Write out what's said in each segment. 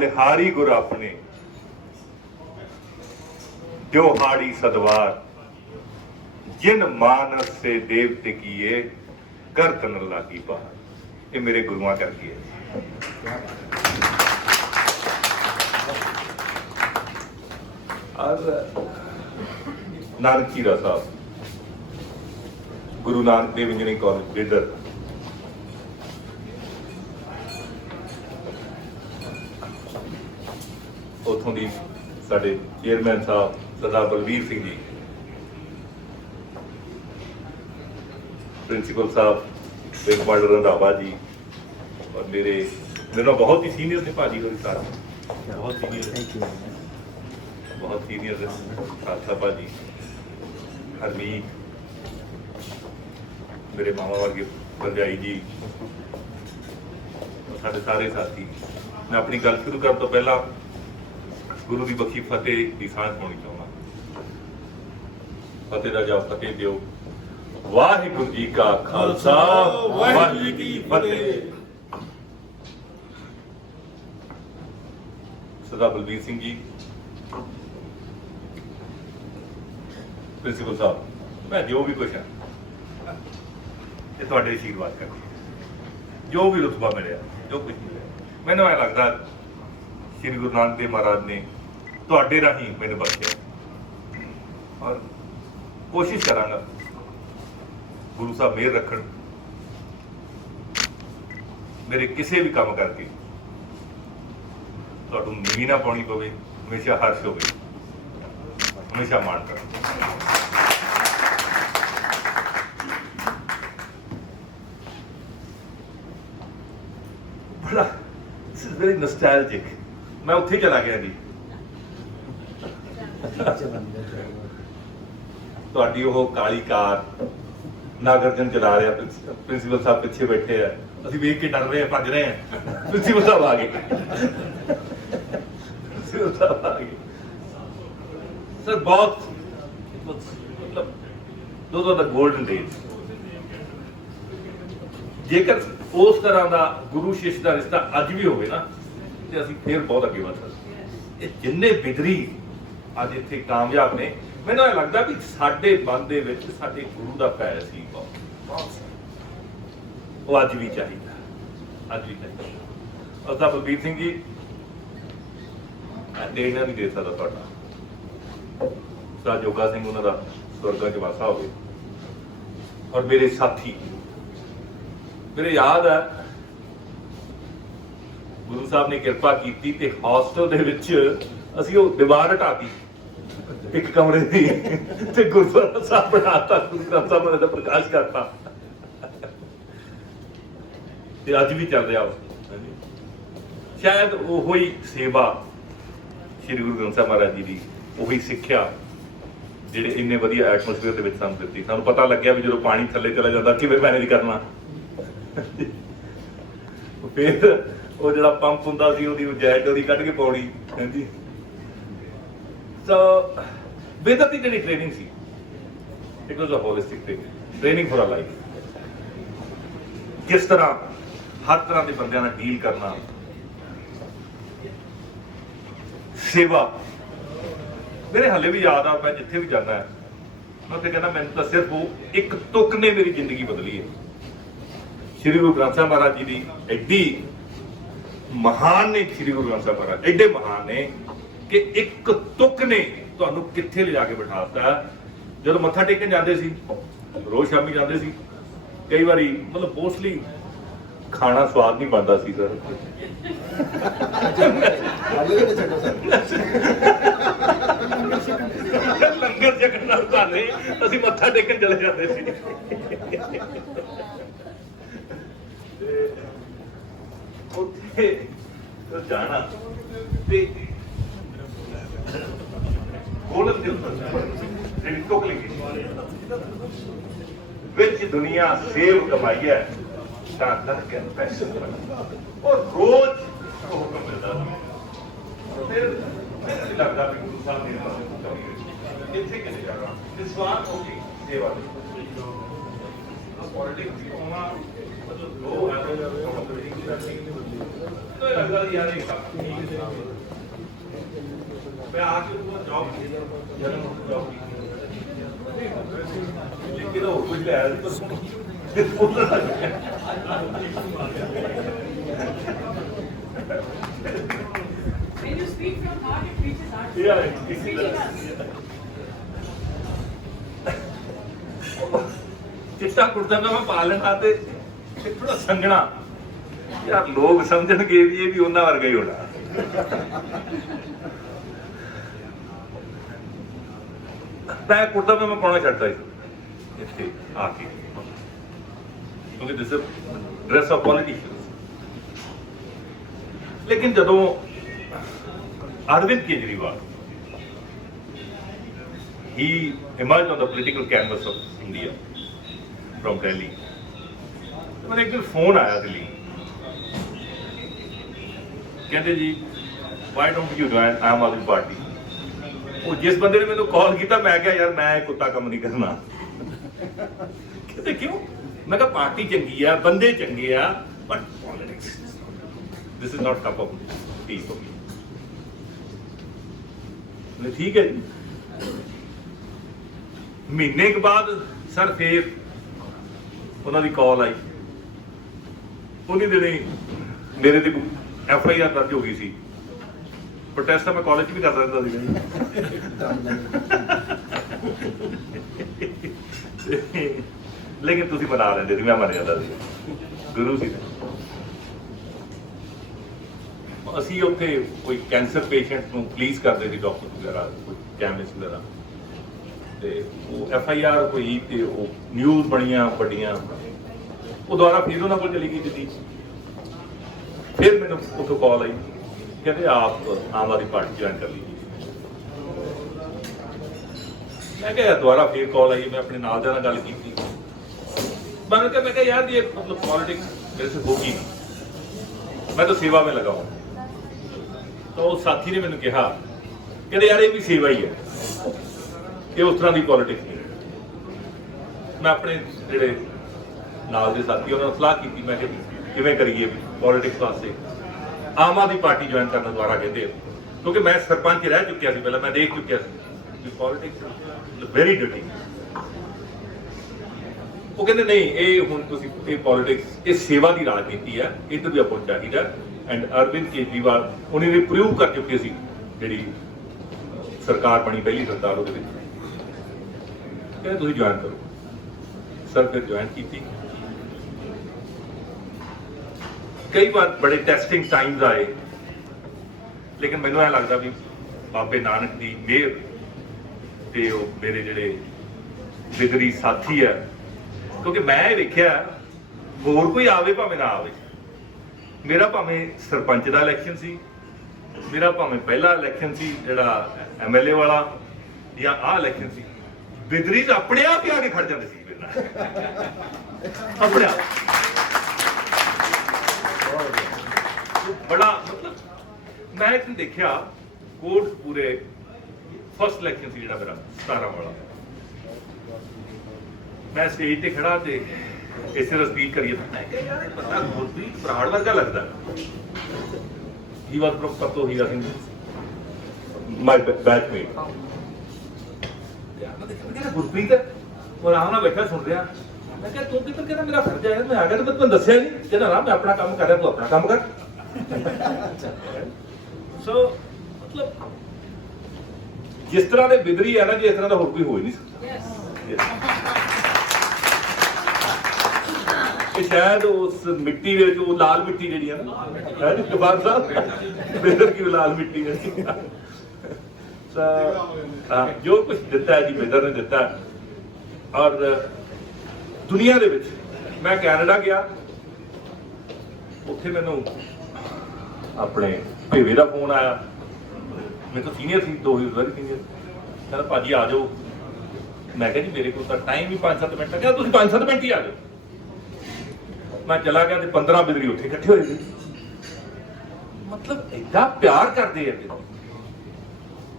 बलिहारी गुर अपने त्योहारी सदवार जिन मानस से देवते किए कर तन लागी बाहर। ये मेरे गुरुआं करके है। और नानक चीरा साहब Guru Nanak Dev engineering college bidder, उतों की साडे चेयरमैन साहब सरदार बलवीर सिंह जी, प्रिंसीपल साहब विंग कमांडर रंधावा जी, और मेरे बहुत ही सीनियर थे भाजी होरी सारे, बहुत सीनियर खालसा भाजी, हरमीत, मेरे मामा वर्गे भरजाई जी, सारे सारे साथी। मैं अपनी गल शुरू करने तो पहला गुरु की बख्शी फतेह की सांझ पानी चाहना। फतेह का जाप फतेह दियो। वाहिगुरू जी का खालसा, वाहिगुरू जी की फतेह। सरदार बलवीर सिंह जी, प्रिंसीपल साहब, मैं जो भी कुछ है ये तुहाडे आशीर्वाद करके जो भी रुतबा मिले, जो कुछ मिले, मैंने ऐ लगता श्री गुरु नानक देव महाराज ने तुहाडे राही मैंने बख्शिया। और कोशिश करांगा गुरु साहब मेहर रखन, मेरे किसी भी काम करके तुहानू नीवी ना पाउणी पवे, हमेशा हर्ष होवे, हमेशा माण करा। बड़ा दिस इज वेरी नॉस्टैल्जिक। मैं उत्थे चला गया जी, तुहाडी ओह काली कार नागरजन चला रहा, प्रिंसीपल साहब पिछे बैठे हैं, असीं वेख के डर रहे हैं, भज रहे हैं, प्रिंसीपल साहब आ गए, प्रिंसीपल साहब आ गए। सर बहुत मतलब those are the golden days. जेकर उस तरह का गुरु शिष्य का रिश्ता अज भी होवे ना, तो असीं फिर बहुत अगे बढ़ सकते। ये जिन्ने बिदरी अज इत्थे कामयाब ने, मैनूं ऐ लगदा भी साडे मन दे विच साडे गुरु दा पै सी बहुत, वो अज भी चाहिए, अज भी चाहिए। और साहब बलबीर सिंह जी, मैं देना नहीं दे सकता तुहाडा। सर जोगा सिंह उन्हां दा स्वर्गां च वासा होवे। और मेरे साथी, मेरे याद है गुरु साहब ने कृपा की ते हॉस्टल दे विच असीं ओह दीवार हटाती एक कमरे दी ते गुरुद्वारा साहब बनाता, गुरु ग्रंथ साहब ने प्रकाश करता, ते अज भी चल रहा। शायद ओहो ही सेवा श्री गुरु ग्रंथ साहब महाराज जी की, ओही सिੱਖਿਆ ਜਿਹੜੇ ਇੰਨੇ ਵਧੀਆ ਐਟਮੋਸਫੇਅਰ ਦੇ ਵਿੱਚ ਸਾਨੂੰ ਦਿੱਤੀ। ਸਾਨੂੰ ਪਤਾ ਲੱਗਿਆ ਵੀ ਜਦੋਂ ਪਾਣੀ ਥੱਲੇ ਚਲਾ ਜਾਂਦਾ ਕਿਵੇਂ ਮੈਨੇਜ ਕਰਨਾ। ਫਿਰ ਉਹ ਜਿਹੜਾ ਪੰਪ ਹੁੰਦਾ ਸੀ ਉਹਦੀ ਜੈਟ ਉਹਦੀ ਕੱਢ ਕੇ ਪਾਉਣੀ। ਹਾਂਜੀ, ਸੋ वेदर की जी ट्रेनिंग सी, it was a holistic training for a life. किस तरह हर तरह के बंदे डील करना, सेवा। मेरे हले भी याद आ, मैं जिथे भी जाना है मैं उत्थे कहना मैंने तो सिर्फ वो एक तुक ने मेरी जिंदगी बदली है। श्री गुरु ग्रंथ साहब महाराज जी की एडी महान ने, श्री गुरु ग्रंथ साहब महाराज एडे महान ने कि एक तुक ने ਤੁਹਾਨੂੰ ਕਿੱਥੇ ਲਿਜਾ ਕੇ ਬਿਠਾਤਾ। ਜਦੋਂ ਮੱਥਾ ਟੇਕਣ ਜਾਂਦੇ ਸੀ, ਰੋਜ਼ ਸ਼ਾਮੀ ਜਾਂਦੇ ਸੀ, ਕਈ ਵਾਰੀ ਮਤਲਬ ਮੋਸਟਲੀ ਖਾਣਾ ਸਵਾਦ ਨਹੀਂ ਬਣਦਾ ਸੀ ਸਰ। ਲੰਗਰ ਛਕਣ ਨਾਲ ਭਾਵੇਂ ਅਸੀਂ ਮੱਥਾ ਟੇਕਣ ਚਲੇ ਜਾਂਦੇ ਸੀ। ਉੱਥੇ ਜਾਣਾ ਤੇ दुनिया सेव कमाई है पैसे और रोज हुक्म मिलता। फिर लगता भी गुरु साहब ने इतने किसे जाना निस्वार्थ होगी सेवा। पॉलिटिक्स होना When you speak from heart, it reaches heart. Yeah, It's reaching us. चिट्टा कुर्ता मैं पा लेना ते थोड़ा संगना यार लोग समझणगे भी ये भी उन्हां वर्गा ही होना मैं कुर्ता मैं पाना छड्डदा ही इत्थे आके क्योंकि दिस ड्रेस ऑफ पॉलिटिशियंस लेकिन जदों Arvind Kejriwal he emerged on the political canvas of India from Delhi. मैंने एक दिन फोन आया दिल्ली कहते जी why don't you join आम आदमी पार्टी वो जिस बंदे ने मैंने कॉल किया मैं क्या यार मैं कुत्ता काम नहीं करना कहते क्यों मैं कहा पार्टी चंगी है बंदे चंगे आ but politics this is not cup of tea for me ठीक है जी महीने के बाद सर फिर उन्होंने कॉल आई उन्हीं दिनी मेरे ते FIR दर्ज हो गई सी प्रोटेस्ट मैं कॉलेज भी कर रहा लेकिन तुम मना लेंदे सी मैं मन जाता गुरु सी असी उत्थे कोई कैंसर पेशेंट को प्लीज करते थे डॉक्टर वगैरह कोई कैमिस्ट वगैरह ते वो FIR कोई ते वो न्यूज़ बड़ियां बड़ियां वो दोबारा फिर उन्होंने को चली गई दिल्ली फिर मैंने उतो कॉल आई कहते आप आम आदमी पार्टी ज्वाइन कर लीजिए मैं क्या दोबारा फिर कॉल आई मैं अपने नालदे नाल गल की मैंने कहा यार ये मतलब पॉलिटिक्स मेरे से होगी नहीं मैं तो सेवा में लगा हूं तो उस साथी ने मैंने कहा कहते यार ये भी सेवा ही है कि उस तरह की पॉलिटिक्स नहीं मैं अपने ਜਿਹੜੇ ਨਾਲ ਦੇ ਸਾਥੀ ਉਹਨਾਂ ਨਾਲ ਸਲਾਹ ਕੀਤੀ ਮੈਂ ਕਿ ਕਿਵੇਂ ਕਰੀਏ ਪੋਲਿਟਿਕਸ ਵਾਸਤੇ ਆਮ ਆਦਮੀ ਪਾਰਟੀ ਜੁਆਇਨ ਕਰਨਾ ਦੁਆਰਾ ਕਹਿੰਦੇ ਕਿਉਂਕਿ ਮੈਂ ਸਰਪੰਚ ਰਹਿ ਚੁੱਕਿਆ ਸੀ ਪਹਿਲਾਂ ਮੈਂ ਦੇਖ ਚੁੱਕਿਆ ਸੀ ਕਿ ਪੋਲਿਟਿਕਸ ਵੈਰੀ ਡਰਟੀ ਉਹ ਕਹਿੰਦੇ ਨਹੀਂ ਇਹ ਹੁਣ ਤੁਸੀਂ ਇਹ ਪੋਲਿਟਿਕਸ ਇਹ ਸੇਵਾ ਦੀ ਰਾਜਨੀਤੀ ਹੈ ਇੱਧਰ ਵੀ ਆਪਾਂ ਚਾਹੀਦਾ ਐਂਡ ਅਰਵਿੰਦ ਕੇਜਰੀਵਾਲ ਉਹਨੇ ਵੀ ਪ੍ਰੂਵ ਕਰ ਚੁੱਕੇ ਸੀ ਜਿਹੜੀ ਸਰਕਾਰ ਬਣੀ ਪਹਿਲੀ ਸਰਕਾਰ ਉਹਦੇ ਵਿੱਚ ਕਹਿੰਦੇ ਤੁਸੀਂ ਜੁਆਇਨ ਕਰੋ ਸਰ ਫਿਰ ਜੁਆਇਨ ਕੀਤੀ ਕਈ ਵਾਰ ਬੜੇ ਟੈਸਟਿੰਗ ਟਾਈਮਸ ਆਏ ਲੇਕਿਨ ਮੈਨੂੰ ਇਹ ਲੱਗਦਾ ਵੀ ਬਾਬੇ ਨਾਨਕ ਦੀ ਮਿਹਰ ਤੇ ਉਹ ਮੇਰੇ ਜਿਹੜੇ ਜਿਗਰੀ ਸਾਥੀ ਹੈ ਕਿਉਂਕਿ ਮੈਂ ਇਹ ਵੇਖਿਆ ਹੋਰ ਕੋਈ ਆਵੇ ਭਾਵੇਂ ਨਾ ਆਵੇ ਮੇਰਾ ਭਾਵੇਂ ਸਰਪੰਚ ਦਾ ਇਲੈਕਸ਼ਨ ਸੀ ਮੇਰਾ ਭਾਵੇਂ ਪਹਿਲਾ ਇਲੈਕਸ਼ਨ ਸੀ ਜਿਹੜਾ MLA ਵਾਲਾ ਜਾਂ ਆਹ ਇਲੈਕਸ਼ਨ ਸੀ ਬਿਦਰੀ ਤਾਂ ਆਪਣੇ ਆਪ ਹੀ ਆ ਕੇ ਖੜ ਜਾਂਦੇ ਸੀ ਮੇਰੇ ਨਾਲ ਆਪਣੇ ਆਪ ਬੜਾ ਮਤਲਬ ਮੈਂ ਇੱਕ ਦੇਖਿਆ ਕੋਟਪੂਰੇ ਫਸਟ ਇਲੈਕਸ਼ਨ ਸੀ ਜਿਹੜਾ ਮੇਰਾ 17 ਵਾਲਾ ਮੈਂ ਸਟੇਜ ਤੇ ਖੜਾ ਤੇ ਇਸੇ ਤਰ੍ਹਾਂ ਸਪੀਚ ਕਰੀਏ ਮੈਂ ਕਿਹਾ ਯਾਰ ਇਹ ਬੰਦਾ ਗੁਰਪ੍ਰੀਤ ਬਰਾੜ ਵਰਗਾ ਲੱਗਦਾ ਹੀ ਵਾਸ ਫਰਮ ਪਤੋ ਹੀਰਾ ਸਿੰਘ ਮਾਈ ਬੈਚਮੇਟ ਗੁਰਪ੍ਰੀਤ ਉਹ ਆਰਾਮ ਨਾਲ ਬੈਠਾ ਸੁਣ ਰਿਹਾ ਮੈਂ ਕਿਹਾ ਤੂੰ ਕਿੱਧਰ ਕਹਿੰਦਾ ਮੇਰਾ ਫਰਜ਼ ਹੈ ਮੈਂ ਆ ਗਿਆ ਤਾਂ ਤੁਹਾਨੂੰ ਦੱਸਿਆ ਨਹੀਂ ਕਹਿੰਦਾ ਨਾ ਮੈਂ ਆਪਣਾ ਕੰਮ ਕਰ ਰਿਹਾ ਤੂੰ ਆਪਣਾ ਕੰਮ ਕਰ ਸੋ ਮਤਲਬ ਜਿਸ ਤਰ੍ਹਾਂ ਦੇ ਬਿਦਰੀ ਹੈ ਨਾ ਜੀ ਇਸ ਤਰ੍ਹਾਂ ਦਾ ਹੋਰ ਕੋਈ ਹੋ ਹੀ ਨਹੀਂ ਸਕਦਾ ਕਿ ਸ਼ਾਇਦ ਉਸ ਮਿੱਟੀ ਵਿੱਚ ਉਹ ਲਾਲ ਮਿੱਟੀ ਜਿਹੜੀ ਹੈ ਨਾ ਹੈ ਜੀ ਜਵਾਨ ਸਾਹਿਬ ਬਿਦਰ ਕੀ ਲਾਲ ਮਿੱਟੀ ਹੈ ਜੋ ਕੁਝ ਦਿੱਤਾ ਹੈ ਜੀ ਬਿਦਰ ਨੇ ਦਿੱਤਾ ਔਰ ਦੁਨੀਆ ਦੇ ਵਿੱਚ ਮੈਂ ਕੈਨੇਡਾ ਗਿਆ ਉੱਥੇ ਮੈਨੂੰ ਆਪਣੇ ਭੇਵੇ ਦਾ ਫੋਨ ਆਇਆ ਮੇਰੇ ਤੋਂ ਸੀਨੀਅਰ ਸੀ 2 ਵੈਰੀ ਸੀਨੀਅਰ ਕਹਿੰਦਾ ਭਾਜੀ ਆ ਜਾਓ ਮੈਂ ਕਿਹਾ ਜੀ ਮੇਰੇ ਕੋਲ ਤਾਂ ਟਾਈਮ ਹੀ 5-7 ਮਿੰਟ ਕਹਿੰਦਾ ਤੁਸੀਂ 5-7 ਮਿੰਟ ਹੀ ਆ ਜਾਓ ਮੈਂ ਚਲਾ ਗਿਆ ਤੇ 15 ਬਿਦਰੀ ਉੱਥੇ ਇਕੱਠੇ ਹੋਏ ਸੀ ਮਤਲਬ ਏਦਾਂ ਪਿਆਰ ਕਰਦੇ ਆ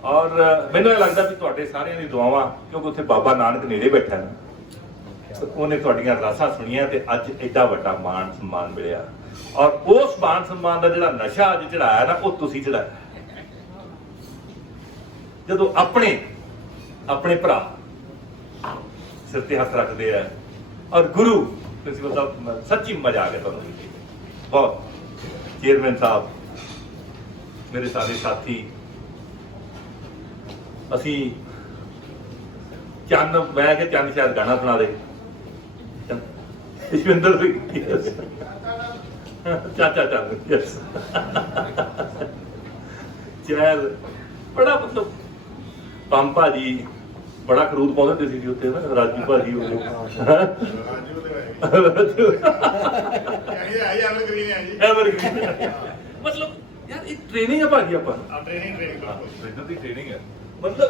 ਔਰ ਮੈਨੂੰ ਇਹ ਲੱਗਦਾ ਵੀ ਤੁਹਾਡੇ ਸਾਰਿਆਂ ਦੀ ਦੁਆਵਾਂ ਕਿਉਂਕਿ ਉੱਥੇ ਬਾਬਾ ਨਾਨਕ ਨੇੜੇ ਬੈਠਾ ਹੈ ਉਹਨੇ ਤੁਹਾਡੀਆਂ ਅਰਦਾਸਾਂ ਸੁਣੀਆਂ ਤੇ ਅੱਜ ਐਡਾ ਵੱਡਾ ਮਾਣ ਸਨਮਾਨ ਮਿਲਿਆ। ਔਰ ਉਸ ਮਾਣ ਸਨਮਾਨ ਦਾ ਜਿਹੜਾ ਨਸ਼ਾ ਅੱਜ ਚੜਾਇਆ ਨਾ, ਉਹ ਤੁਸੀਂ ਚੜਾਇਆ। ਜਦੋਂ ਆਪਣੇ ਭਰਾ ਸਿਰ ਤੇ ਹੱਥ ਰੱਖਦੇ ਆ ਔਰ ਗੁਰੂ ਪ੍ਰਿੰਸੀਪਲ ਸਾਹਿਬ, ਸੱਚੀ ਮਜ਼ਾ ਆ ਗਿਆ ਤੁਹਾਨੂੰ ਬਹੁਤ। ਚੇਅਰਮੈਨ ਸਾਹਿਬ, ਮੇਰੇ ਸਾਰੇ ਸਾਥੀ, ਅਸੀਂ ਚੰਨ, ਮੈਂ ਕਿ ਚੰਨ ਸ਼ਾਇਦ ਗਾਣਾ ਸੁਣਾ ਦੇ, ਇਸ਼ਵਿੰਦਰ ਸਿੰਘ ਚਾਚਾ ਚੰਨ, ਯਸ ਚੈਲ ਬੜਾ, ਮਤਲਬ ਪੰਮ ਭਾਜੀ ਬੜਾ ਖਰੂਦ ਪਾਉਂਦੇ ਹੁੰਦੇ ਸੀ ਜੀ ਉੱਥੇ ਨਾ, ਰਾਜੂ ਭਾਜੀ ਹੋ ਗਏ, ਮਤਲਬ ਯਾਰ ਇਹ ਟ੍ਰੇਨਿੰਗ ਹੈ ਭਾਜੀ, ਆਪਾਂ ਟ੍ਰੇਨਰ ਦੀ ਟ੍ਰੇਨਿੰਗ ਹੈ। ਮਤਲਬ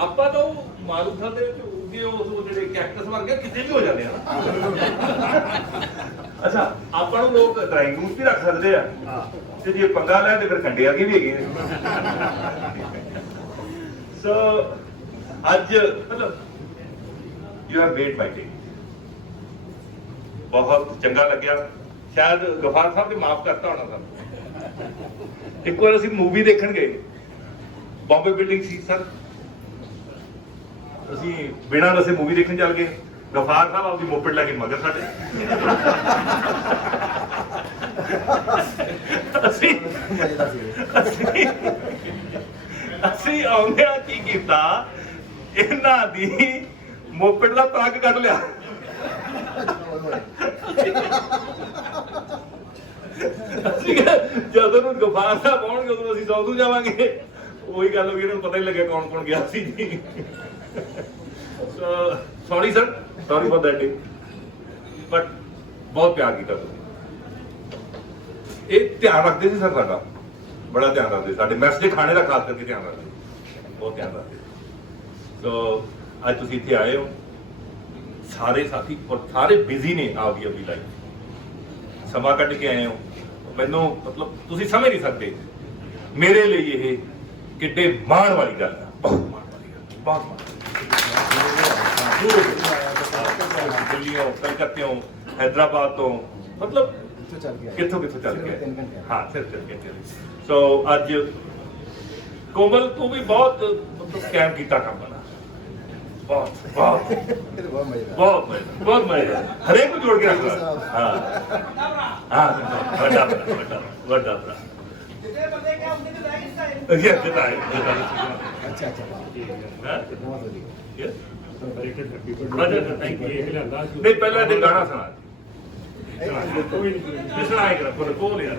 ਆਪਾਂ ਤਾਂ ਉਹ ਮਾਰੂਥਲ ਦੇ ਵਿੱਚ ਉੱਗੇ ਉਹ ਜਿਹੜੇ ਕੈਕਟਸ ਵਰਗੇ ਕਿਤੇ ਵੀ ਹੋ ਜਾਂਦੇ ਆ ਨਾ। ਅੱਛਾ, ਆਪਾਂ ਨੂੰ ਲੋਕ ਡਰਾਇੰਗ ਰੂਮ ਵੀ ਰੱਖ ਸਕਦੇ ਆ, ਤੇ ਜੇ ਪੰਗਾ ਲੈ ਤੇ ਫਿਰ ਕੰਡੇ ਵਰਗੇ ਵੀ ਹੈਗੇ ਨੇ। ਸੋ ਅੱਜ ਮਤਲਬ ਯੂ ਹੈਵ ਮੇਡ ਮਾਈ ਡੇ, ਬਹੁਤ ਚੰਗਾ ਲੱਗਿਆ। ਸ਼ਾਇਦ ਗਫਾਰ ਸਾਹਿਬ ਨੇ ਮਾਫ ਕਰਤਾ ਹੋਣਾ ਸਾਨੂੰ। ਇੱਕ ਵਾਰ ਅਸੀਂ ਮੂਵੀ ਦੇਖਣ ਗਏ, ਬੰਬੇ ਬਿਲਡਿੰਗ ਸੀ ਸਰ, ਅਸੀਂ ਬਿਨਾਂ ਦੱਸੇ ਮੂਵੀ ਦੇਖਣ ਚੱਲ ਗਏ। ਗਫਾਰ ਸਾਹਿਬ ਆਪਦੀ ਮੋਪੜ ਲੈ ਕੇ ਮਗਰ ਸਾਡੇ, ਅਸੀਂ ਆਉਂਦਿਆਂ ਕੀ ਕੀਤਾ, ਇਹਨਾਂ ਦੀ ਮੋਪੜ ਦਾ ਪਲੱਗ ਕੱਢ ਲਿਆ। ਜਦੋਂ ਨੂੰ ਗਫਾਰ ਸਾਹਿਬ ਆਉਣਗੇ ਉਦੋਂ ਅਸੀਂ ਸੌਂ ਜਾਵਾਂਗੇ। ਉਹੀ ਗੱਲ ਹੋ ਗਈ, ਇਹਨਾਂ ਨੂੰ ਪਤਾ ਹੀ ਲੱਗਿਆ ਕੌਣ ਕੌਣ ਗਿਆ ਸੀ ਜੀ। Sorry sir, sorry for that day, but ਬਹੁਤ ਪਿਆਰ ਕੀਤਾ ਤੁਸੀਂ। ਇਹ ਧਿਆਨ ਰੱਖਦੇ ਸੀ ਸਰ, ਸਾਡਾ ਬੜਾ ਧਿਆਨ ਰੱਖਦੇ, ਸਾਡੇ ਮੈਸ ਦੇ ਖਾਣੇ ਦਾ ਖਾਸ ਕਰਕੇ ਧਿਆਨ ਰੱਖਦੇ, ਬਹੁਤ ਧਿਆਨ ਰੱਖਦੇ। ਸੋ ਅੱਜ ਤੁਸੀਂ ਇੱਥੇ ਆਏ ਹੋ, ਸਾਰੇ ਸਾਥੀ ਔਰ ਸਾਰੇ ਬਿਜ਼ੀ ਨੇ ਆਪਦੀ ਆਪਣੀ ਲਾਈਫ, ਸਮਾਂ ਕੱਢ ਕੇ ਆਏ ਹੋ। ਮੈਨੂੰ ਮਤਲਬ ਤੁਸੀਂ ਸਮਝ ਨਹੀਂ ਸਕਦੇ, ਮੇਰੇ ਲਈ ਇਹ ਕਿੱਡੇ ਮਾਣ ਵਾਲੀ ਗੱਲ ਹੈ, ਬਹੁਤ ਮਾਣ ਵਾਲੀ ਗੱਲ, ਬਹੁਤ ਮਾਣ। ਦਿੱਲੀੋਂ, ਕਲਕੱਤਿਓਂ, ਹੈਦਰਾਬਾਦ ਤੋਂ, ਮਤਲਬ ਕਿੱਥੋਂ ਚੱਲ ਕੇ, ਹਾਂ ਸਿਰ ਚੱਲ ਕੇ। ਸੋ ਅੱਜ ਕੋਮਲ ਤੂੰ ਵੀ ਬਹੁਤ ਮਤਲਬ ਕੈਮ ਕੀਤਾ ਕੰਮ ਨਾ, ਬਹੁਤ ਬਹੁਤ ਬਹੁਤ ਬਹੁਤ ਮਜ਼ਾ, ਹਰੇਕ ਨੂੰ ਜੋੜ ਕੇ ਰੱਖਦਾ। ਹਾਂ ਹਾਂ, ਵੱਡਾ ਵੱਡਾ ਭਰਾ। अच्छा अच्छा बहुत बढ़िया ਨਹੀਂ ਪਹਿਲਾਂ ਤੇ ਗਾਣਾ ਸੁਣਾ ਸੁਣਾਏ ਕਰ ਕੋਲ ਯਾਰ।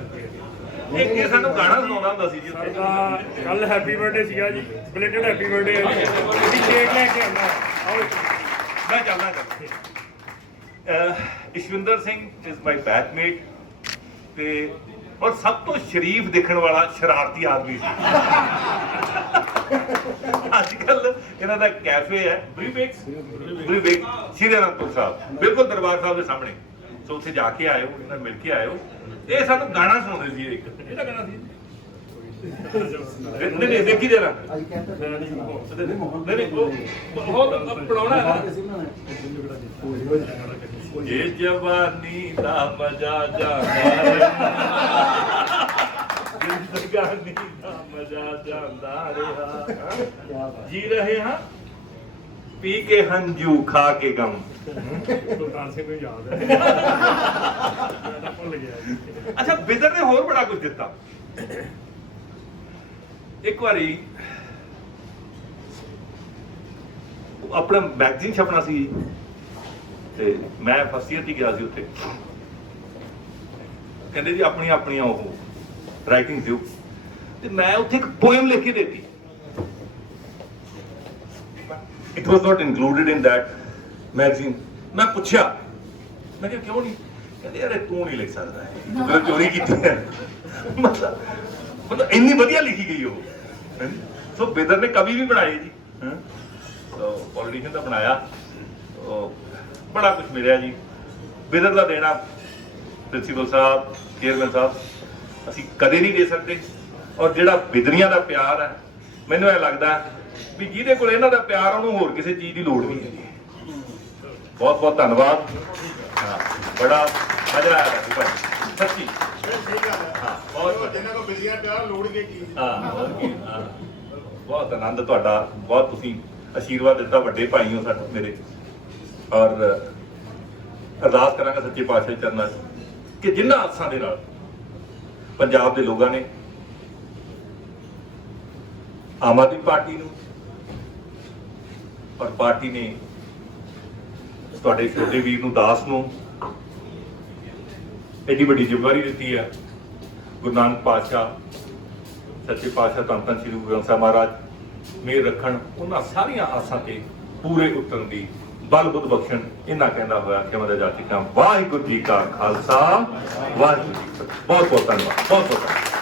ਇਹ ਸਾਨੂੰ ਗਾਣਾ ਸੁਣਾਉਂਦਾ ਹੁੰਦਾ ਸੀ ਜੀ ਉੱਥੇ। ਕੱਲ ਹੈਪੀ ਬਰਥਡੇ ਸੀਗਾ ਜੀ, ਬਲੇਟਡ ਹੈਪੀ ਬਰਥਡੇ ਹੈ ਜੀ। ਤੁਸੀਂ ਕੇਕ ਲੈ ਕੇ ਆਉਂਦਾ, ਆਓ ਮੈਂ ਚੱਲਦਾ ਕਰ। Ishwinder Singh is my batchmate, ਤੇ ਔਰ ਸਭ ਤੋਂ ਸ਼ਰੀਫ ਦਿਖਣ ਵਾਲਾ ਸ਼ਰਾਰਤੀ ਆਦਮੀ ਸੀ। ਅੱਜ ਕੱਲ ਇਹਨਾਂ ਦਾ ਕੈਫੇ ਹੈ ਬ੍ਰੀਬੇਕ ਸ਼੍ਰੀ ਅਨੰਦਪੁਰ ਸਾਹਿਬ, ਬਿਲਕੁਲ ਦਰਬਾਰ ਸਾਹਿਬ ਦੇ ਸਾਹਮਣੇ। ਸੋ ਉੱਥੇ ਜਾ ਕੇ ਆਇਓ, ਇਹਨਾਂ ਨੂੰ ਮਿਲ ਕੇ ਆਇਓ। ਇਹ ਸਾਨੂੰ ਗਾਣਾ ਸੁਣਾਉਂਦੇ ਸੀ, ਇੱਕ ਇਹਦਾ ਗਾਣਾ ਸੀ ਨਹੀਂ ਦੇਖੀ ਜਰਾ, ਨਹੀਂ ਬਹੁਤ ਪੜਾਉਣਾ ਹੈ। ਇਹ ਜਵਾਨੀ ਦਾ ਮਜ਼ਾ ਜਾਂਦਾ, ਜ਼ਿੰਦਗਾਨੀ ਦਾ ਮਜ਼ਾ ਜਾਂਦਾ ਰਿਹਾ, ਜੀ ਰਹੇ ਹਾਂ ਪੀ ਕੇ ਹੰਝੂ ਖਾ ਕੇ ਗਮ। ਸੁਲਤਾਨ ਸਿੰਘ ਨੂੰ ਯਾਦ ਹੈ, ਭੁੱਲ ਗਿਆ ਜੀ। ਅੱਛਾ, ਬਿਦਰ ਨੇ ਹੋਰ ਬੜਾ ਕੁਝ ਦਿੱਤਾ। ਇੱਕ ਵਾਰੀ ਆਪਣਾ ਮੈਗਜ਼ੀਨ ਛਪਣਾ ਸੀ, ਤੇ ਮੈਂ ਫਸਟ ਈਅਰ 'ਚ ਗਿਆ ਸੀ ਉੱਥੇ। ਕਹਿੰਦੇ ਜੀ ਆਪਣੀਆਂ ਉਹ ਰਾਈਟਿੰਗ ਦਿਓ, ਤੇ ਮੈਂ ਉੱਥੇ ਇੱਕ ਪੋਇਮ ਲਿਖ ਕੇ ਦਿੱਤੀ। It was not included in that magazine. ਮੈਂ ਪੁੱਛਿਆ, ਮੈਂ ਕਿਹਾ ਕਿਉਂ ਨਹੀਂ? ਕਹਿੰਦੇ ਯਾਰ ਤੂੰ ਨਹੀਂ ਲਿਖ ਸਕਦਾ, ਤੂੰ ਚੋਰੀ ਕੀਤੀ ਹੈ। ਮਤਲਬ ਇੰਨੀ ਵਧੀਆ ਲਿਖੀ ਗਈ ਉਹ। ਸੋ ਬਿਦਰ ਨੇ ਕਵੀ ਵੀ ਬਣਾਏ ਜੀ, ਪੋਲੀਟੀਸ਼ੀਅਨ ਦਾ ਬਣਾਇਆ, ਬੜਾ ਕੁਝ ਮਿਲਿਆ ਜੀ। ਬਿਦਰ ਦਾ ਦੇਣਾ ਪ੍ਰਿੰਸੀਪਲ ਸਾਹਿਬ, ਚੇਅਰਮੈਨ ਸਾਹਿਬ, ਅਸੀਂ ਕਦੇ ਨਹੀਂ ਦੇ ਸਕਦੇ। ਔਰ ਜਿਹੜਾ ਬਿਦਰੀਆਂ ਦਾ ਪਿਆਰ ਹੈ, ਮੈਨੂੰ ਇਹ ਲੱਗਦਾ ਵੀ ਜਿਹਦੇ ਕੋਲ ਇਹਨਾਂ ਦਾ ਪਿਆਰ, ਉਹਨੂੰ ਹੋਰ ਕਿਸੇ ਚੀਜ਼ ਦੀ ਲੋੜ ਨਹੀਂ ਹੈਗੀ। ਬਹੁਤ ਬਹੁਤ ਧੰਨਵਾਦ। ਹਾਂ, ਬੜਾ ਮਜ਼ਾ ਆਇਆ ਭਾਈ, ਸੱਚੀ। ਸਹੀ ਗੱਲ ਹੈ। ਹਾਂ, ਬਹੁਤ ਜਿੰਨਾ ਕੋ ਬਿਜਲੀਆਂ ਪਿਆ ਲੋੜ ਕੇ ਕੀ ਹਾਂ, ਹੋਰ ਕੀ, ਹਾਂ। ਬਹੁਤ ਆਨੰਦ ਤੁਹਾਡਾ, ਬਹੁਤ ਤੁਸੀਂ ਆਸ਼ੀਰਵਾਦ ਦਿੱਤਾ, ਵੱਡੇ ਭਾਈ ਹੋ ਸਾਡੇ ਮੇਰੇ। ਔਰ ਅਰਦਾਸ ਕਰਾਂਗਾ ਸੱਚੇ ਪਾਤਸ਼ਾਹ ਦੇ ਚਰਨਾਂ 'ਚ ਕਿ ਜਿਨ੍ਹਾਂ ਆਸਾਂ ਦੇ ਨਾਲ ਪੰਜਾਬ ਦੇ ਲੋਕਾਂ ਨੇ ਆਮ ਆਦਮੀ ਪਾਰਟੀ ਨੂੰ ਔਰ ਪਾਰਟੀ ਨੇ ਤੁਹਾਡੇ ਛੋਟੇ ਵੀਰ ਨੂੰ, ਦਾਸ ਨੂੰ ਐਡੀ ਵੱਡੀ ਜ਼ਿੰਮੇਵਾਰੀ ਦਿੱਤੀ ਹੈ। ਗੁਰੂ ਨਾਨਕ ਪਾਤਸ਼ਾਹ, ਸੱਚੇ ਪਾਤਸ਼ਾਹ ਧੰਨ ਧੰਨ ਸ੍ਰੀ ਗੁਰੂ ਗ੍ਰੰਥ ਸਾਹਿਬ ਮਹਾਰਾਜ ਮਿਹਰ ਰੱਖਣ, ਉਹਨਾਂ ਸਾਰੀਆਂ ਆਸਾਂ ਤੇ ਪੂਰੇ ਉਤਰਨ ਦੀ ਬਲ ਬੁੱਧ ਬਖਸ਼ਣ। ਇਹਨਾਂ ਕਹਿੰਦਾ ਹੋਇਆ ਕਿ ਮੈਂ ਜਾ ਚੁੱਕਾ। ਵਾਹਿਗੁਰੂ ਜੀ ਕਾ ਖਾਲਸਾ, ਵਾਹਿਗੁਰੂ ਜੀ ਕੀ ਫਤਿਹ। ਬਹੁਤ ਬਹੁਤ ਧੰਨਵਾਦ, ਬਹੁਤ ਬਹੁਤ ਧੰਨਵਾਦ।